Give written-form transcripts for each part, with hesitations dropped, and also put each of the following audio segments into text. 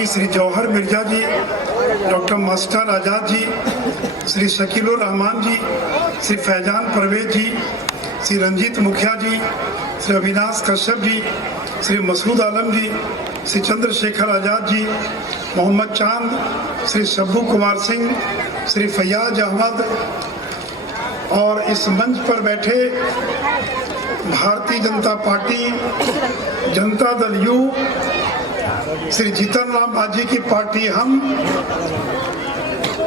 जी, श्री जौहर मिर्जा जी, doctor master Azad ji, Shri Shakilur Rahman जी, श्री फैजान परवेज जी, श्री रंजीत मुखिया जी, श्री अविनाश कश्यप जी, श्री मसूद आलम जी, श्री चंद्रशेखर आज़ाद जी, मोहम्मद चांद, श्री शब्बू कुमार सिंह, श्री फैयाज अहमद और इस मंच पर बैठे भारतीय जनता पार्टी, जनता दल यू, श्री जीतन राम मांझी की पार्टी हम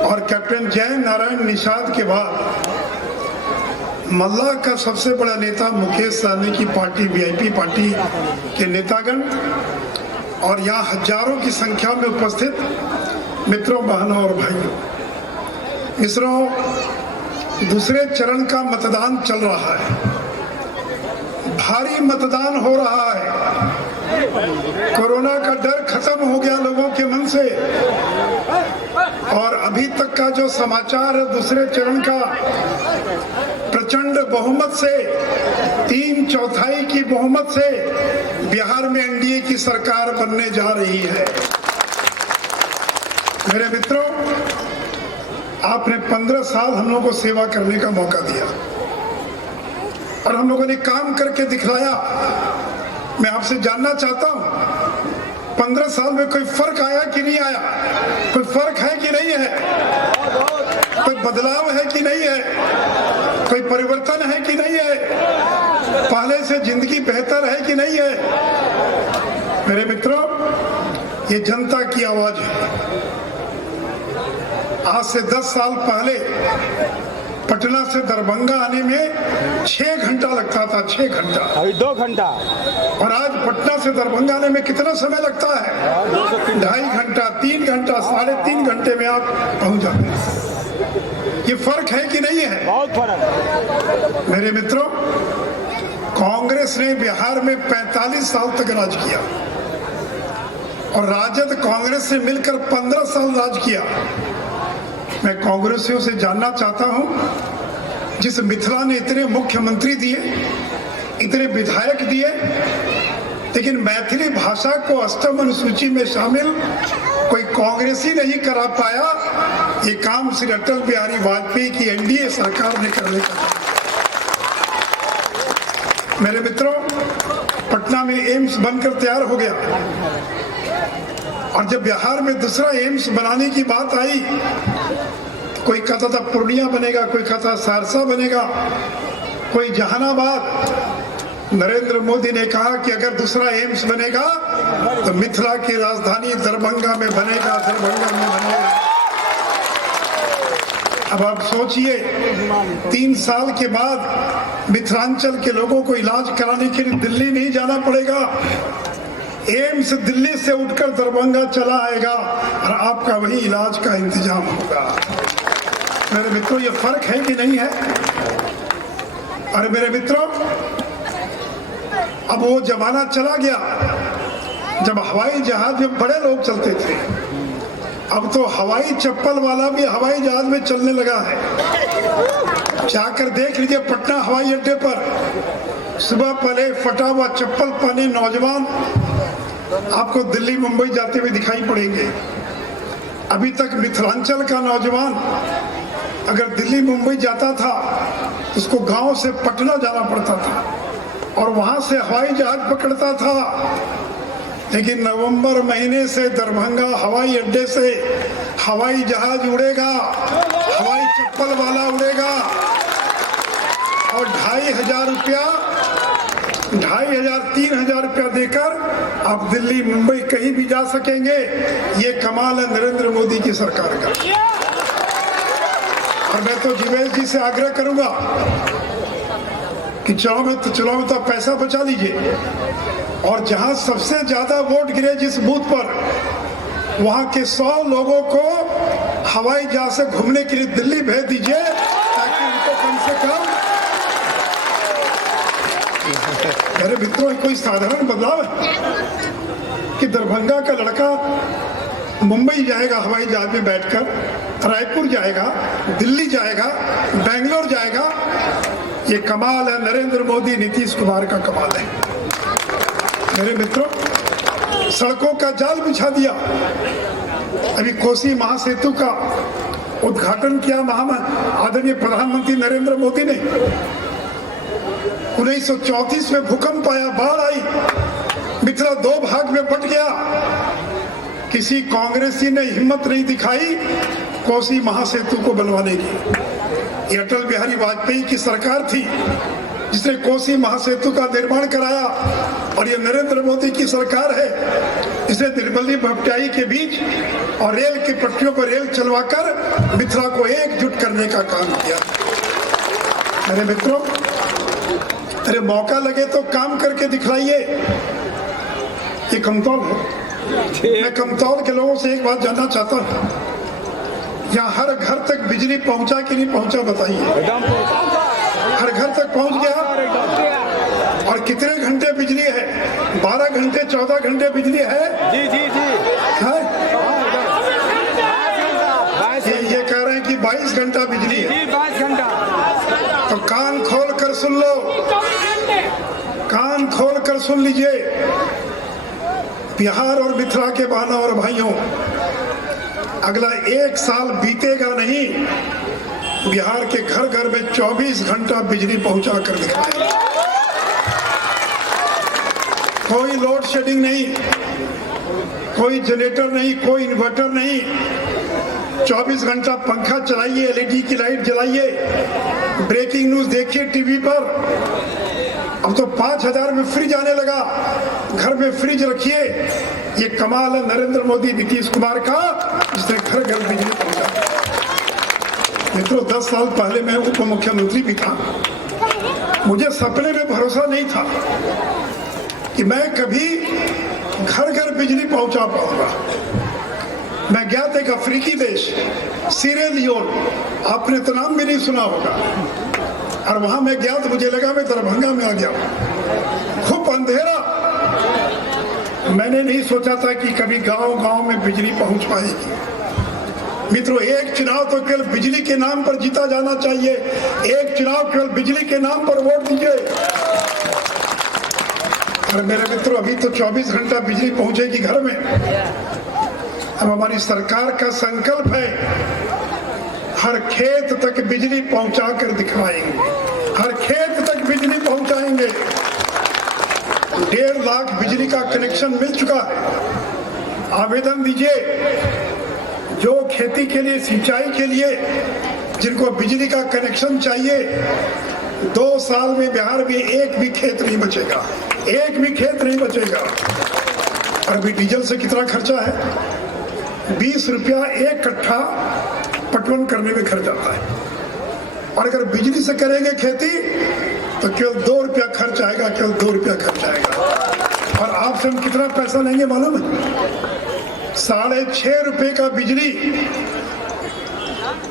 और कैप्टन जय नारायण निषाद के बाद मल्ला का सबसे बड़ा नेता मुकेश सहनी की पार्टी वीआईपी पार्टी के नेतागण और यहाँ हजारों की संख्या में उपस्थित मित्रों, बहनों और भाइयों, मित्रों, दूसरे चरण का मतदान चल रहा है। भारी मतदान हो रहा है। कोरोना का डर खत्म हो गया लोगों के मन से और अभी तक का जो समाचार है, दूसरे चरण का प्रचंड बहुमत से, 3/4 की बहुमत से बिहार में एनडीए की सरकार बनने जा रही है। मेरे मित्रों, आपने 15 साल हम लोगों को सेवा करने का मौका दिया और हम लोगों ने काम करके दिखलाया। मैं आपसे जानना चाहता हूं, 15 साल में कोई फर्क आया कि नहीं आया? कोई फर्क है कि नहीं है? कोई बदलाव है कि नहीं है? कोई परिवर्तन है कि नहीं है? पहले से जिंदगी बेहतर है कि नहीं है? मेरे मित्रों, ये जनता की आवाज है। आज से 10 साल पहले पटना से दरभंगा आने में 6 घंटा लगता था, 6 घंटा, अभी 2 घंटा। और आज पटना से दरभंगा आने में कितना समय लगता है? 2.5 घंटा, 3 घंटा, 3.5 घंटे में आप पहुंच जाते हैं। ये फर्क है कि नहीं है? बहुत फर्क। मेरे मित्रों, कांग्रेस ने बिहार में 45 साल तक राज किया और राजद कांग्रेस से मिलकर 15 साल राज किया। मैं कांग्रेसियों से जानना चाहता हूं, जिस मिथिला ने इतने मुख्यमंत्री दिए, इतने विधायक दिए, लेकिन मैथिली भाषा को अष्टम अनुसूची में शामिल कोई कांग्रेसी नहीं करा पाया। ये काम श्री अटल बिहारी वाजपेयी की एनडीए सरकार ने करने का। मेरे मित्रों, पटना में एम्स बनकर तैयार हो गया और जब बिहार में दूसरा एम्स बनाने की बात आई, कोई कहता था पूर्णिया बनेगा, कोई कहता सहरसा बनेगा, कोई जहानाबाद। नरेंद्र मोदी ने कहा कि अगर दूसरा एम्स बनेगा तो मिथिला की राजधानी दरभंगा में बनेगा, दरभंगा में बनेगा। अब आप सोचिए, 3 साल के बाद मिथिलांचल के लोगों को इलाज कराने के लिए दिल्ली नहीं जाना पड़ेगा। एम्स दिल्ली से उठकर दरभंगा चला आएगा और आपका वही इलाज का इंतजाम होगा। मेरे मित्रों, ये फर्क है कि नहीं है? और मेरे मित्रों, अब वो जमाना चला गया जब हवाई जहाज में बड़े लोग चलते थे। अब तो हवाई चप्पल वाला भी हवाई जहाज में चलने लगा है। जाकर देख लीजिए पटना हवाई अड्डे पर, सुबह पहले फटा हुआ चप्पल पहने नौजवान आपको दिल्ली मुंबई जाते हुए दिखाई पड़ेंगे। अभी तक मिथिलांचल का नौजवान अगर दिल्ली मुंबई जाता था तो उसको गांव से पटना जाना पड़ता था और वहां से हवाई जहाज पकड़ता था। लेकिन नवंबर महीने से दरभंगा हवाई अड्डे से हवाई जहाज उड़ेगा, हवाई चप्पल वाला उड़ेगा और 2,500 रुपया, 3,000 रुपया देकर आप दिल्ली मुंबई कहीं भी जा सकेंगे। ये कमाल है नरेंद्र मोदी की सरकार का। और मैं तो जीवेश जी से आग्रह करूंगा कि चुनाव में तो पैसा बचा लीजिए और जहां सबसे ज्यादा वोट गिरे जिस बूथ पर, वहां के 100 लोगों को हवाई जहाज से घूमने के लिए दिल्ली भेज दीजिए, ताकि उनको कम से कम। मेरे मित्रों, कोई साधारण बदलाव है कि दरभंगा का लड़का मुंबई जाएगा हवाई जहाज में बैठकर, रायपुर जाएगा, दिल्ली जाएगा, बेंगलोर जाएगा। ये कमाल है नरेंद्र मोदी नीतीश कुमार का कमाल है। मेरे मित्रों, सड़कों का जाल बिछा दिया। अभी कोसी महासेतु का उद्घाटन किया आदरणीय प्रधानमंत्री नरेंद्र मोदी ने। 1934 में भूकंप आया, बाढ़ आई, मिथिला 2 भाग में बट गया। किसी कांग्रेसी ने हिम्मत नहीं दिखाई कोसी महासेतु को बनवाने की। ये अटल बिहारी वाजपेयी की सरकार थी जिसने कोसी महासेतु का निर्माण कराया, और ये नरेंद्र मोदी की सरकार है जिसने तिरुपति भपटियाई के बीच और रेल की पटरियों पर रेल चलवाकर मिथिला को एकजुट करने का काम किया। मेरे मित्रों, अरे मौका लगे तो काम करके दिखलाइए। ये कमतौल है। मैं कमतौल के लोगों से एक बात जानना चाहता हूँ, यहाँ हर घर तक बिजली पहुंचा कि नहीं पहुंचा बताइए। हर घर तक पहुंच गया? और कितने घंटे बिजली है? 12 घंटे 14 घंटे बिजली है? जी जी जी है? ये कह रहे हैं कि 22 घंटा बिजली है। 22 घंटा। तो कान खोल कर सुन लो, कान खोल कर सुन लीजिए। बिहार और मिथिला के बहनों और भाइयों, अगला 1 साल बीतेगा नहीं, बिहार के घर घर में 24 घंटा बिजली पहुंचा कर दिखाएंगे। कोई लोड शेडिंग नहीं, कोई जनरेटर नहीं, कोई इन्वर्टर नहीं। 24 घंटा पंखा चलाइए, एलईडी की लाइट जलाइए, ब्रेकिंग न्यूज देखिए टीवी पर। अब तो 5000 में फ्रिज आने लगा, घर में फ्रिज रखिए। ये कमाल है नरेंद्र मोदी नीतीश कुमार का, जिसने घर घर बिजली पहुंचा। मित्रों, 10 साल पहले मैं उप मुख्यमंत्री भी था। मुझे सपने में भरोसा नहीं था कि मैं कभी घर घर बिजली पहुंचा पाऊंगा। मैं गया था एक अफ्रीकी देश सीरेलियोन, आपने तो नाम भी नहीं सुना होगा, और वहां मैं गया तो मुझे लगा मैं दरभंगा में आ गया। खूब अंधेरा। मैंने नहीं सोचा था कि कभी गांव गांव में बिजली पहुंच पाएगी। मित्रों, एक चुनाव तो केवल बिजली के नाम पर जीता जाना चाहिए। एक चुनाव केवल बिजली के नाम पर वोट दीजिए। और मेरे मित्रों, अभी तो 24 घंटा बिजली पहुंचेगी घर में। अब हमारी सरकार का संकल्प है हर खेत तक बिजली पहुंचा कर दिखवाएंगे। हर खेत तक बिजली पहुंचाएंगे। 1.5 लाख बिजली का कनेक्शन मिल चुका है। आवेदन दीजिए। जो खेती के लिए, सिंचाई के लिए जिनको बिजली का कनेक्शन चाहिए, 2 साल में बिहार में एक भी खेत नहीं बचेगा। एक भी खेत नहीं बचेगा। और अभी डीजल से कितना खर्चा है? 20 रुपया 1 कट्ठा पटवन करने में खर्च आता है। और अगर बिजली से करेंगे खेती तो केवल 2 रुपया खर्च आएगा, केवल 2 रुपया खर्च आएगा। और आपसे हम कितना पैसा लेंगे मालूम है? 6.5 रुपए का बिजली,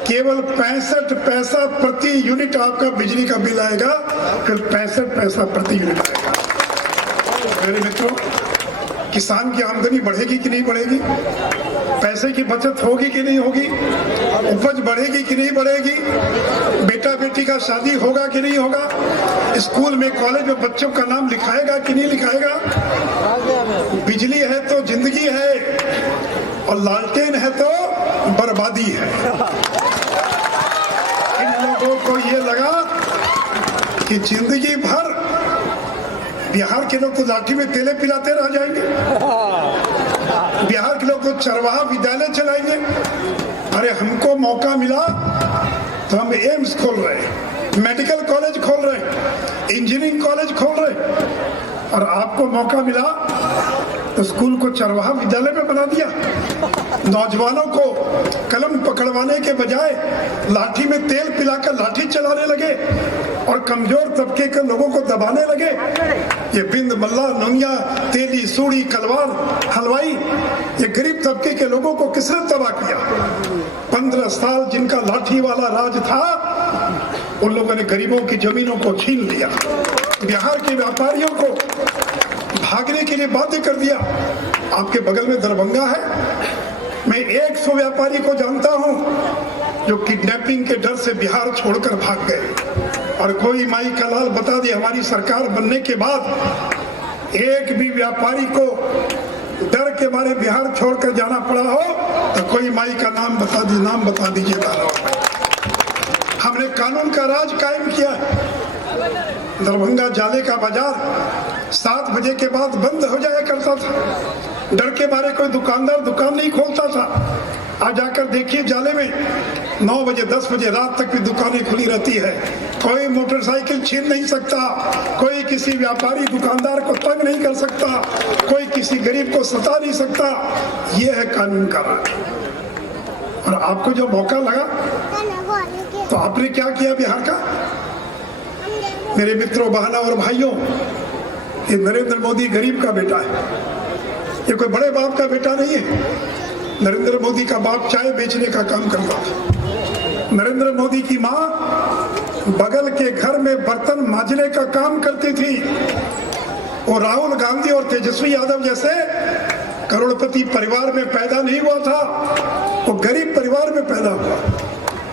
केवल 65 पैसा प्रति यूनिट आपका बिजली का बिल आएगा, फिर 65 पैसा प्रति यूनिट आएगा। मेरे मित्रों, किसान की आमदनी बढ़ेगी कि नहीं बढ़ेगी? पैसे की बचत होगी कि नहीं होगी? उपज बढ़ेगी कि नहीं बढ़ेगी? बेटा बेटी का शादी होगा कि नहीं होगा? स्कूल में, कॉलेज में बच्चों का नाम लिखाएगा कि नहीं लिखाएगा? बिजली है तो जिंदगी है, और लालटेन है तो बर्बादी है। इन लोगों को ये लगा कि जिंदगी भर बिहार के लोग तो लाठी में तेले पिलाते रह जाएंगे, बिहार के लोग तो चरवाहा विद्यालय चलाएंगे। अरे हमको मौका मिला तो हम एम्स खोल रहे हैं, मेडिकल कॉलेज खोल रहे हैं, इंजीनियरिंग कॉलेज खोल रहे हैं, और आपको मौका मिला तो स्कूल को चरवाहा विद्यालय में बना दिया। नौजवानों को कलम पकड़वाने के बजाय लाठी में तेल पिलाकर लाठी चलाने लगे, और कमजोर तबके के लोगों को दबाने लगे। ये बिंद, मल्ला, नोनिया, तेली, सूड़ी, कलवार, हलवाई, ये गरीब तबके के लोगों को किसने तबाह किया? 15 साल जिनका लाठी वाला राज था, उन लोगों ने गरीबों की जमीनों को छीन लिया, बिहार के व्यापारियों को भागने के लिए बाध्य कर दिया। आपके बगल में दरभंगा है, मैं 100 व्यापारी को जानता हूं जो किडनैपिंग के डर से बिहार छोड़कर भाग गए। और कोई माई का लाल बता दे, हमारी सरकार बनने के बाद एक भी व्यापारी को डर के मारे बिहार छोड़कर जाना पड़ा हो तो कोई माई का नाम बता दीजिए बालाओं में। हमने कानून का राज कायम किया है। दरभंगा जाले का बाजार 7 बजे के बाद बंद हो जाया करता था। डर के मारे कोई दुकानदार दुकान नहीं खोलता था। आज जाकर देखिए जाले में 9 बजे 10 बजे रात तक भी दुकानें खुली रहती है। कोई मोटरसाइकिल छीन नहीं सकता, कोई किसी व्यापारी दुकानदार को तंग नहीं कर सकता, कोई किसी गरीब को सता नहीं सकता। ये है कानून का राज। और आपको जो मौका लगा तो आपने क्या किया बिहार का? मेरे मित्रों, बहनों और भाइयों, ये नरेंद्र मोदी गरीब का बेटा है। ये कोई बड़े बाप का बेटा नहीं है। नरेंद्र मोदी का बाप चाय बेचने का काम करता था। नरेंद्र मोदी की माँ बगल के घर में बर्तन मांजने का काम करती थी। और राहुल गांधी और तेजस्वी यादव जैसे करोड़पति परिवार में पैदा नहीं हुआ था, वो गरीब परिवार में पैदा हुआ।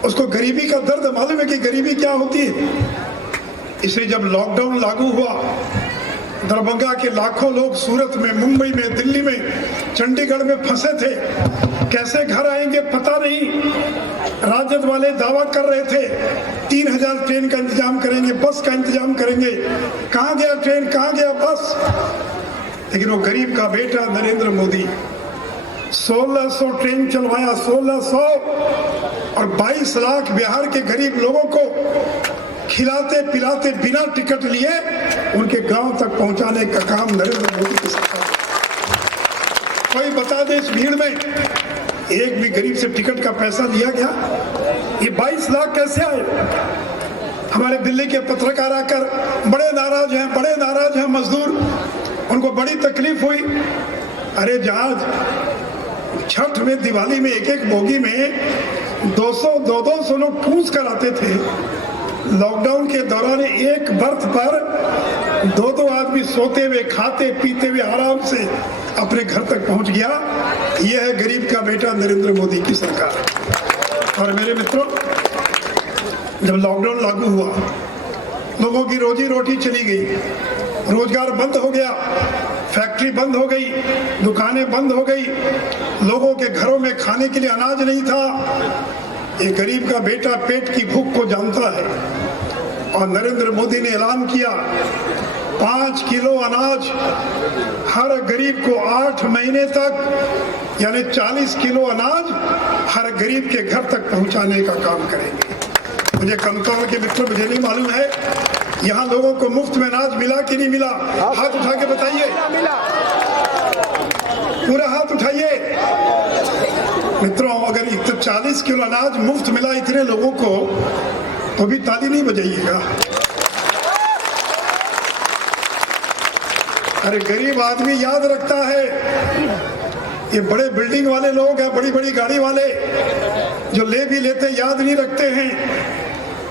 उसको गरीबी का दर्द मालूम है कि गरीबी क्या होती है। इसलिए जब लॉकडाउन लागू हुआ, दरभंगा के लाखों लोग सूरत में, मुंबई में, दिल्ली में, चंडीगढ़ में फंसे थे। कैसे घर आएंगे पता नहीं। राजद वाले दावा कर रहे थे 3000 ट्रेन का इंतजाम करेंगे, बस का इंतजाम करेंगे। कहाँ गया ट्रेन, कहाँ गया बस? लेकिन वो गरीब का बेटा नरेंद्र मोदी 1600 ट्रेन चलवाया, 1600, और 22 लाख बिहार के गरीब लोगों को खिलाते पिलाते बिना टिकट लिए उनके गांव तक पहुंचाने का काम नरेंद्र मोदी की सरकार। कोई बता दे इस भीड़ में एक भी गरीब से टिकट का पैसा लिया गया? ये 22 लाख कैसे आए? हमारे दिल्ली के पत्रकार आकर बड़े नाराज हैं मजदूर, उनको बड़ी तकलीफ हुई। अरे जहां छठ में, दिवाली में एक बोगी में 200-200 लोग ठूस कर आते थे, लॉकडाउन के दौरान एक बर्थ पर 2-2 आदमी सोते हुए, खाते पीते हुए आराम से अपने घर तक पहुंच गया। यह है गरीब का बेटा नरेंद्र मोदी की सरकार। और मेरे मित्रों, जब लॉकडाउन लागू हुआ, लोगों की रोजी रोटी चली गई, रोजगार बंद हो गया, फैक्ट्री बंद हो गई, दुकानें बंद हो गई, लोगों के घरों में खाने के लिए अनाज नहीं था। एक गरीब का बेटा पेट की भूख को जानता है और नरेंद्र मोदी ने ऐलान किया 5 किलो अनाज हर गरीब को 8 महीने तक, यानी 40 किलो अनाज हर गरीब के घर तक पहुंचाने का काम करेंगे। मुझे कमतौर के मित्र, मुझे नहीं मालूम है यहाँ लोगों को मुफ्त में अनाज मिला कि नहीं मिला? हाथ उठा के बताइए, पूरा हाथ उठाइए। मित्रों, अगर 40 किलो अनाज मुफ्त मिला इतने लोगों को तो भी ताली नहीं बजाइएगा। अरे गरीब आदमी याद रखता है। ये बड़े बिल्डिंग वाले लोग हैं, बड़ी बड़ी गाड़ी वाले, जो ले भी लेते याद नहीं रखते हैं।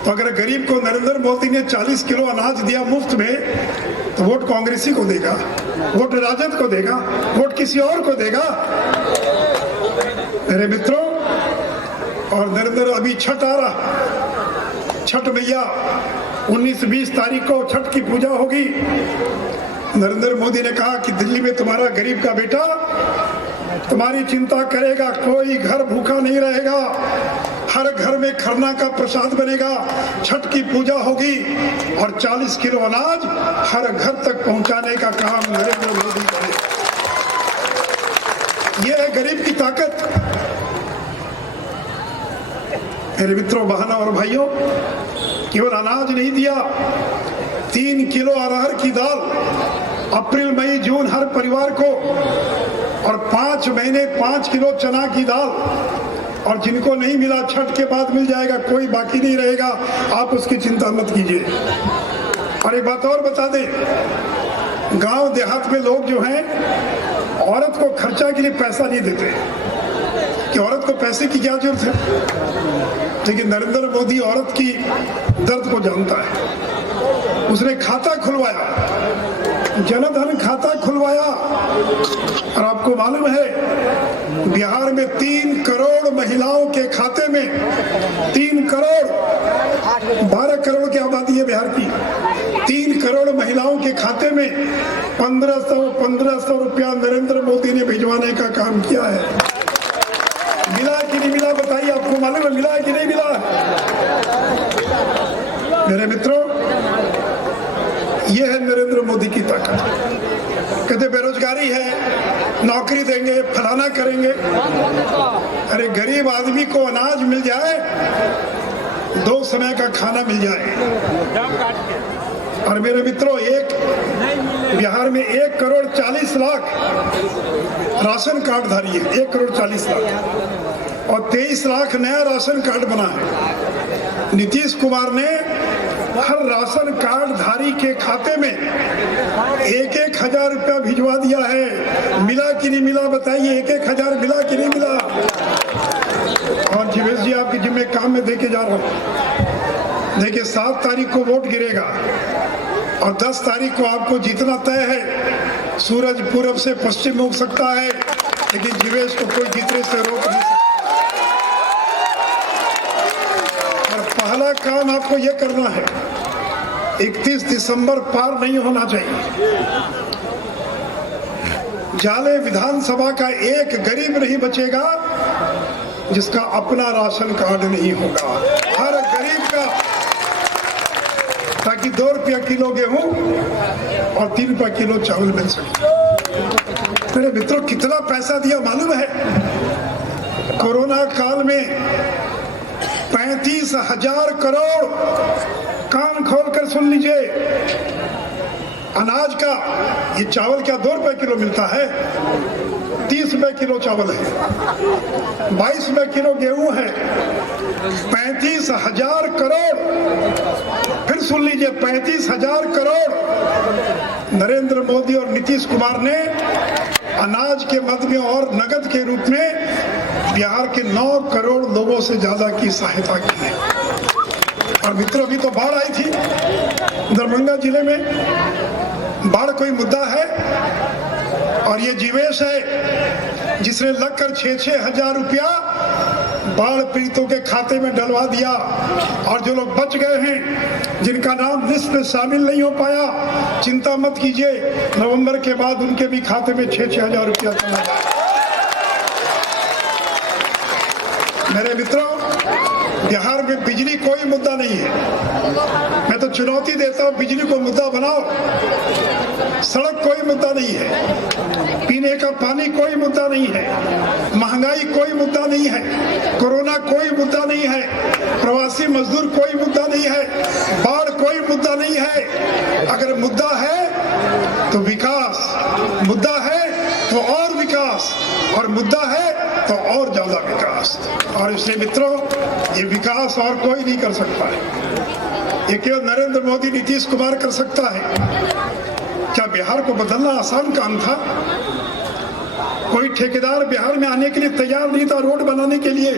तो अगर गरीब को नरेंद्र मोदी ने 40 किलो अनाज दिया मुफ्त में, तो वोट कांग्रेसी को देगा, वोट राजद को देगा, वोट किसी और को देगा? मेरे मित्रों, और नरेंद्र, अभी छठ आ रहा, छठ मैया 19-20 तारीख को छठ की पूजा होगी। नरेंद्र मोदी ने कहा कि दिल्ली में तुम्हारा गरीब का बेटा तुम्हारी चिंता करेगा, कोई घर भूखा नहीं रहेगा, हर घर में खरना का प्रसाद बनेगा, छठ की पूजा होगी और 40 किलो अनाज हर घर तक पहुंचाने का काम नरेंद्र मोदी करेगा। यह है गरीब की ताकत। मेरे मित्रों, बहनों और भाइयों, केवल अनाज नहीं दिया, 3 किलो अरहर की दाल अप्रैल मई जून हर परिवार को, और 5 महीने 5 किलो चना की दाल। और जिनको नहीं मिला छठ के बाद मिल जाएगा, कोई बाकी नहीं रहेगा, आप उसकी चिंता मत कीजिए। और एक बात और बता दें, गांव देहात में लोग जो हैं औरत को खर्चा के लिए पैसा नहीं देते कि औरत को पैसे की क्या जरूरत है। लेकिन नरेंद्र मोदी औरत की दर्द को जानता है। उसने खाता खुलवाया, जनधन खाता खुलवाया, और आपको मालूम है बिहार में 3 करोड़ महिलाओं के खाते में 3 करोड़ 12 करोड़ की आबादी है बिहार की। 3 करोड़ महिलाओं के खाते में 1500 रुपया नरेंद्र मोदी ने भिजवाने का काम किया है। मिला कि नहीं मिला बताइए, आपको मालूम है मिला है कि नहीं मिला? मेरे मित्रों, ये है नरेंद्र मोदी की ताकत। कहते बेरोजगारी है, नौकरी देंगे, फलाना करेंगे। अरे गरीब आदमी को अनाज मिल जाए, 2 समय का खाना मिल जाए। और मेरे मित्रों, बिहार में 1 करोड़ 40 लाख राशन कार्ड धारी है। 1 करोड़ 40 लाख और 23 लाख नया राशन कार्ड बना है। नीतीश कुमार ने हर राशन कार्ड धारी के खाते में 1-1 हजार रुपया भिजवा दिया है। मिला कि नहीं मिला बताइए? 1-1 हजार मिला कि नहीं मिला? और जीवेश जी, आपके जिम्मे काम में देके जा रहा हूं। देखिए, 7 तारीख को वोट गिरेगा और 10 तारीख को आपको जीतना तय है। सूरज पूरब से पश्चिम उग सकता है, लेकिन जीवेश को कोई जीतने से रोक नहीं सकता। और पहला काम आपको यह करना है, 31 दिसंबर पार नहीं होना चाहिए। जाले विधानसभा का एक गरीब नहीं बचेगा जिसका अपना राशन कार्ड नहीं होगा। हर गरीब का, ताकि 2 रुपया किलो गेहूं और 3 रुपया किलो चावल मिल सके। मेरे मित्रों, कितना पैसा दिया मालूम है? कोरोना काल में 35,000 करोड़, कान खोलकर सुन लीजिए, अनाज का। ये चावल क्या 2 रुपए किलो मिलता है? 30 रुपए किलो चावल है, 22 रुपए किलो गेहूं है। 35,000 करोड़, फिर सुन लीजिए, 35,000 करोड़ नरेंद्र मोदी और नीतीश कुमार ने अनाज के मद में और नगद के रूप में बिहार के 9 करोड़ लोगों से ज्यादा की सहायता की है। और मित्रों, अभी तो बाढ़ आई थी दरभंगा जिले में। बाढ़ कोई मुद्दा है? और ये जीवेश है जिसने लगकर 6-6 हजार रुपया बाढ़ पीड़ितों के खाते में डलवा दिया। और जो लोग बच गए हैं, जिनका नाम लिस्ट में शामिल नहीं हो पाया, चिंता मत कीजिए, नवंबर के बाद उनके भी खाते में 6-6 हजार रुपया चला जाएगा। मेरे मित्रों, बिहार में बिजली कोई मुद्दा नहीं है। मैं तो चुनौती देता हूं, बिजली को मुद्दा बनाओ। सड़क कोई मुद्दा नहीं है, पीने का पानी कोई मुद्दा नहीं है, महंगाई कोई मुद्दा नहीं है, कोरोना कोई मुद्दा नहीं है, प्रवासी मजदूर कोई मुद्दा नहीं है, बाढ़ कोई मुद्दा नहीं है। अगर मुद्दा है तो विकास, मुद्दा है तो और विकास, और मुद्दा है तो और ज्यादा विकास। और इसलिए मित्रों, ये विकास और कोई नहीं कर सकता है, ये केवल नरेंद्र मोदी, नीतीश कुमार कर सकता है। क्या बिहार को बदलना आसान काम था? कोई ठेकेदार बिहार में आने के लिए तैयार नहीं था रोड बनाने के लिए।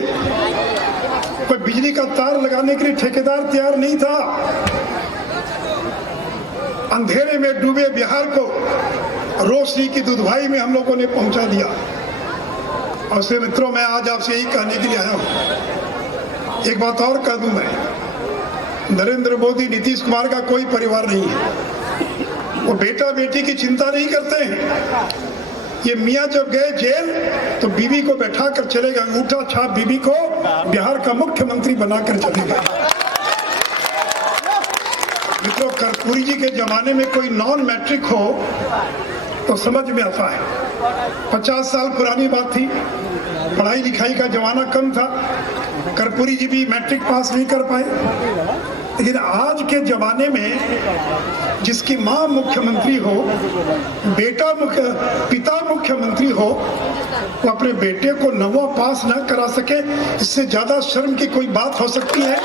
कोई बिजली का तार लगाने के लिए ठेकेदार तैयार नहीं था। अंधेरे में डूबे बिहार को रोशनी की दुधवाई में हम लोगों ने पहुंचा दिया। और से मित्रों, मैं आज आपसे यही कहने के लिए आया हूं। एक बात और कह दूं मैं, नरेंद्र मोदी, नीतीश कुमार का कोई परिवार नहीं है। वो बेटा बेटी की चिंता नहीं करते हैं। ये मियाँ जब गए जेल तो बीवी को बैठा कर चले गए, अंगूठा छाप बीवी को बिहार का मुख्यमंत्री बनाकर चले गए। मित्रों, कर्पूरी जी के जमाने में कोई नॉन मैट्रिक हो तो समझ में आता है। 50 साल पुरानी बात थी, पढ़ाई लिखाई का जमाना कम था, कर्पूरी जी भी मैट्रिक पास नहीं कर पाए। लेकिन आज के जमाने में जिसकी माँ मुख्यमंत्री हो, पिता मुख्यमंत्री हो, वो अपने बेटे को 9वां पास न करा सके, इससे ज्यादा शर्म की कोई बात हो सकती है?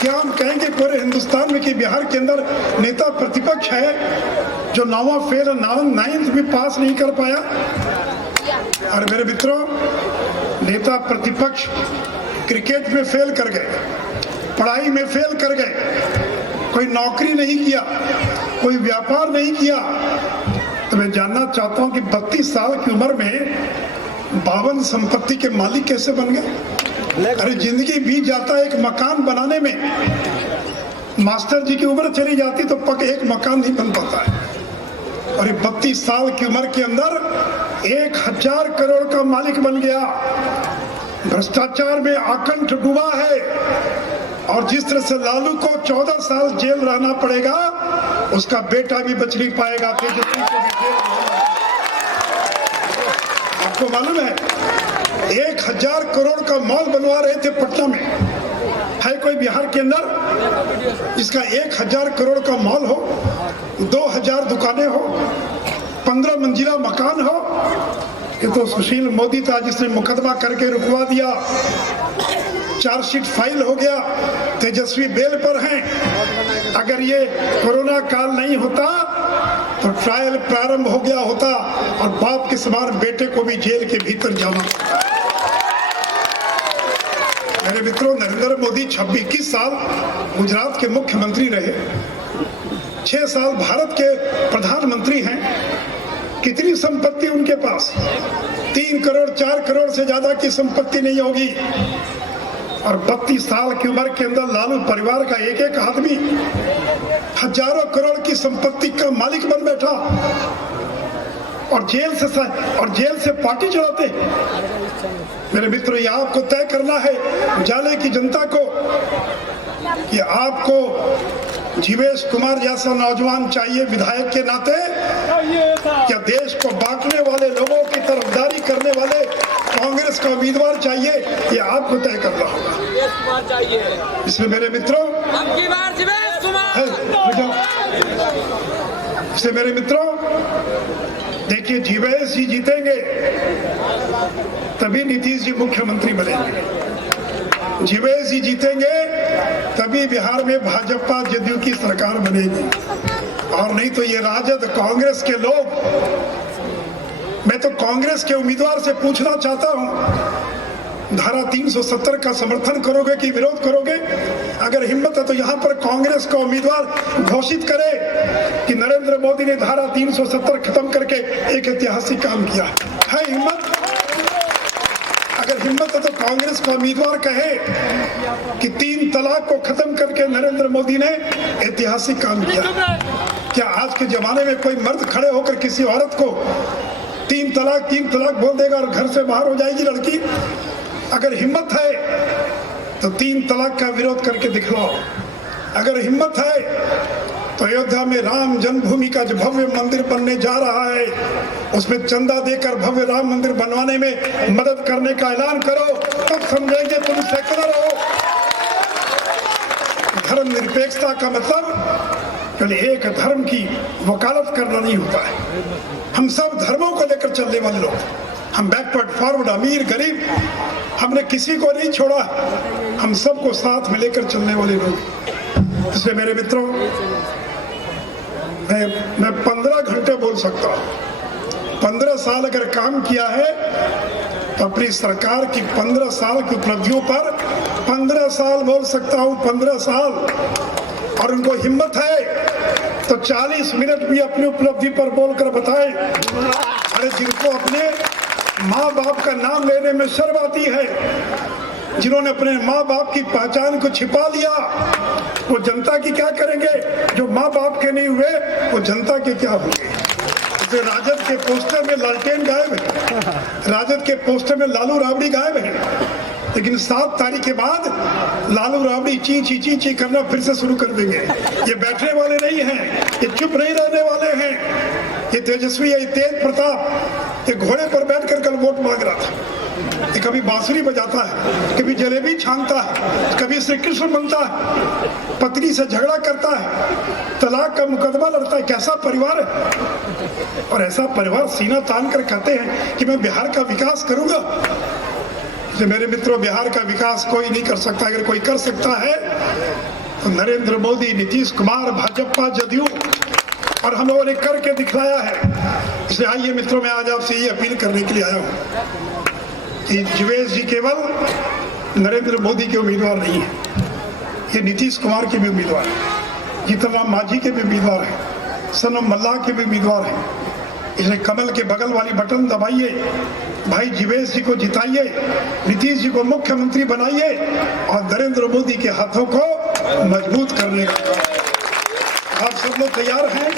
क्या हम कहेंगे पूरे हिंदुस्तान में कि बिहार के अंदर नेता प्रतिपक्ष है जो 9वां फेल, 9th भी पास नहीं कर पाया? और मेरे मित्रों, नेता प्रतिपक्ष क्रिकेट में फेल कर गए, पढ़ाई में फेल कर गए, कोई नौकरी नहीं किया, कोई व्यापार नहीं किया। तो मैं जानना चाहता हूं कि 32 साल की उम्र में 52 संपत्ति के मालिक कैसे बन गए? अरे जिंदगी बीत जाता है एक मकान बनाने में, मास्टर जी की उम्र चली जाती तो पक एक मकान नहीं बन पाता है। और ये 32 साल की उम्र के अंदर 1000 करोड़ का मालिक बन गया। भ्रष्टाचार में आकंठ डूबा है। और जिस तरह से लालू को 14 साल जेल रहना पड़ेगा, उसका बेटा भी बच नहीं पाएगा। तेजस्वी को भी जेल रहना। आपको मालूम है 1000 करोड़ का मॉल बनवा रहे थे पटना में। है कोई बिहार के अंदर इसका 1000 करोड़ का मॉल हो, 2000 दुकानें हो, 15 मंजिला मकान हो? ये तो सुशील मोदी था जिसने मुकदमा करके रुकवा दिया, चार्जशीट फाइल हो गया, तेजस्वी बेल पर हैं। अगर ये कोरोना काल नहीं होता तो ट्रायल प्रारंभ हो गया होता और बाप के समान बेटे को भी जेल के भीतर जाना। मेरे मित्रों, नरेंद्र मोदी 26 साल गुजरात के मुख्यमंत्री रहे, 6 साल भारत के प्रधानमंत्री हैं। कितनी संपत्ति उनके पास? 3 करोड़ 4 करोड़ से ज्यादा की संपत्ति नहीं होगी। और 32 साल की उम्र के अंदर लालू परिवार का एक एक आदमी हजारों करोड़ की संपत्ति का मालिक बन बैठा और जेल से पार्टी चलाते। मेरे मित्रों, ये आपको तय करना है, उजाले की जनता को, कि आपको जीवेश कुमार जैसा नौजवान चाहिए विधायक के नाते, क्या देश को बांटने वाले लोगों की तरफदारी करने वाले कांग्रेस का उम्मीदवार चाहिए? ये आपको तय करना होगा। इसलिए मेरे मित्रों, देखिए, जीवेश जी जीतेंगे तभी नीतीश जी मुख्यमंत्री बनेंगे। जीवेश जी जीतेंगे तभी बिहार में भाजपा जदयू की सरकार बनेगी। और नहीं तो ये राजद कांग्रेस के लोग, मैं तो कांग्रेस के उम्मीदवार से पूछना चाहता हूं, धारा 370 का समर्थन करोगे कि विरोध करोगे? अगर हिम्मत है तो यहाँ पर कांग्रेस का उम्मीदवार घोषित करे कि नरेंद्र मोदी ने धारा 370 खत्म करके एक ऐतिहासिक काम किया है। हिम्मत? अगर हिम्मत है तो कांग्रेस का उम्मीदवार कहे कि 3 तलाक को खत्म करके नरेंद्र मोदी ने ऐतिहासिक काम किया। क्या आज के जमाने में कोई मर्द खड़े होकर किसी औरत को 3 तलाक बोल देगा और घर से बाहर हो जाएगी लड़की? अगर हिम्मत है तो 3 तलाक का विरोध करके दिखलाओ। अगर हिम्मत है तो अयोध्या में राम जन्मभूमि का जो भव्य मंदिर बनने जा रहा है, उसमें चंदा देकर भव्य राम मंदिर बनवाने में मदद करने का ऐलान करो, तब समझेंगे तुम सेकुलर हो। धर्म निरपेक्षता का मतलब केवल एक धर्म की वकालत करना नहीं होता है। हम सब धर्मों को लेकर चलने वाले लोग, हम बैकवर्ड फॉरवर्ड, अमीर गरीब, हमने किसी को नहीं छोड़ा, हम सबको साथ में लेकर चलने वाले लोग। इसलिए मेरे मित्रों, मैं 15 घंटे बोल सकता हूँ। 15 साल अगर काम किया है तो अपनी सरकार की 15 साल की उपलब्धियों पर 15 साल बोल सकता हूँ। 15 साल। और उनको हिम्मत है तो 40 मिनट भी अपनी उपलब्धि पर बोलकर बताएं। अरे जिनको अपने माँ बाप का नाम लेने में शर्म आती है, जिन्होंने अपने माँ बाप की पहचान को छिपा लिया, वो जनता की क्या करेंगे? जो माँ बाप के नहीं हुए वो जनता के क्या होंगे? जैसे राजद के पोस्टर में लालटेन गायब है, राजद के पोस्टर में लालू राबड़ी गायब है, लेकिन 7 तारीख के बाद लालू राबड़ी ची करना फिर से शुरू कर देंगे। ये बैठने वाले नहीं हैं, ये चुप नहीं रहने वाले हैं। ये तेजस्वी, ये तेज प्रताप, ये घोड़े पर बैठकर कल वोट मांग रहा था। ये कभी बांसुरी बजाता है, कभी जलेबी छानता है, कभी श्री कृष्ण बनता है, पत्नी से झगड़ा करता है, तलाक का मुकदमा लड़ता है। कैसा परिवार है? और ऐसा परिवार सीना तान कर कहते हैं कि मैं बिहार का विकास करूंगा। मेरे मित्रों, बिहार का विकास कोई नहीं कर सकता। अगर कोई कर सकता है तो नरेंद्र मोदी, नीतीश कुमार, भाजपा, जदयू, और हम लोगों ने करके दिखलाया है। इसलिए आइए मित्रों, मैं आज आपसे ये अपील करने के लिए आया हूँ कि जीवेश जी केवल नरेंद्र मोदी के उम्मीदवार नहीं है, ये नीतीश कुमार के भी उम्मीदवार हैं, जीतन राम मांझी के भी उम्मीदवार हैं, सनम मल्लाह के भी उम्मीदवार हैं। इसलिए कमल के बगल वाली बटन दबाइए भाई जीवेश जी को जिताइए, नीतीश जी को मुख्यमंत्री बनाइए और नरेंद्र मोदी के हाथों को मजबूत करने का। आप सब लोग तैयार हैं?